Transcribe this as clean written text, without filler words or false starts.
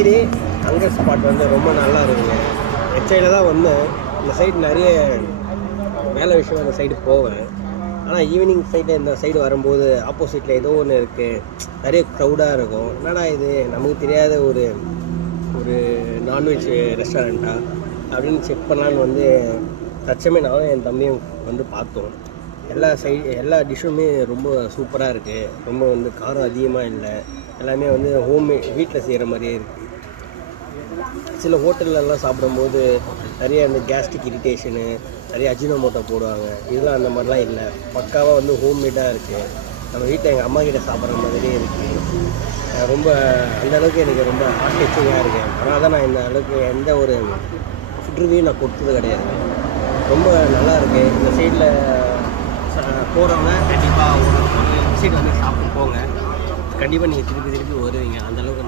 கீரி அங்கே ஸ்பாட் வந்து ரொம்ப நல்லா இருக்குங்க. ஹெச்ஐயில் தான் வந்தேன். இந்த சைடு நிறைய வேலை விஷயம் அந்த சைடு போவேன். ஆனால் ஈவினிங் சைடு இந்த சைடு வரும்போது ஆப்போசிட்டில் ஏதோ ஒன்று இருக்குது, நிறைய க்ரௌடாக இருக்கும். என்னடா இது நமக்கு தெரியாத ஒரு ஒரு நான்வெஜ் ரெஸ்டாரண்ட்டா அப்படின்னு செக் பண்ணலான்னு வந்து தச்சமே நானும் என் தம்பியும் வந்து பார்த்தோம். எல்லா டிஷ்ஷுமே ரொம்ப சூப்பராக இருக்குது. ரொம்ப வந்து காரம் அதிகமாக இல்லை, எல்லாமே வந்து வீட்டில் செய்கிற மாதிரியே இருக்குது. சில ஹோட்டல்லலாம் சாப்பிடும்போது நிறைய அந்த கேஸ்ட்ரிக் இரிட்டேஷனு, நிறைய அஜினோமோட்டோ போடுவாங்க. இதெல்லாம் அந்த மாதிரிலாம் இல்லை, பக்காவாக வந்து ஹோம்மேடாக இருக்குது. நம்ம வீட்டில் எங்கள் அம்மா கிட்ட சாப்பிட்ற மாதிரியே இருக்குது. ரொம்ப அந்தளவுக்கு எனக்கு ரொம்ப ஹார்ட் டச்சிங்காக இருக்குது. அதனால தான் நான் இந்த அளவுக்கு எந்த ஒரு ஃபுட் ரிவ்யூ நான் கொடுத்தது கிடையாது. ரொம்ப நல்லா இருக்குது. இந்த சைடில் போகிறவங்க கண்டிப்பாக ஒரு சைடு வந்து சாப்பிட்டு போங்க. கண்டிப்பாக நீங்கள் திருப்பி வருவீங்க. அந்தளவுக்கு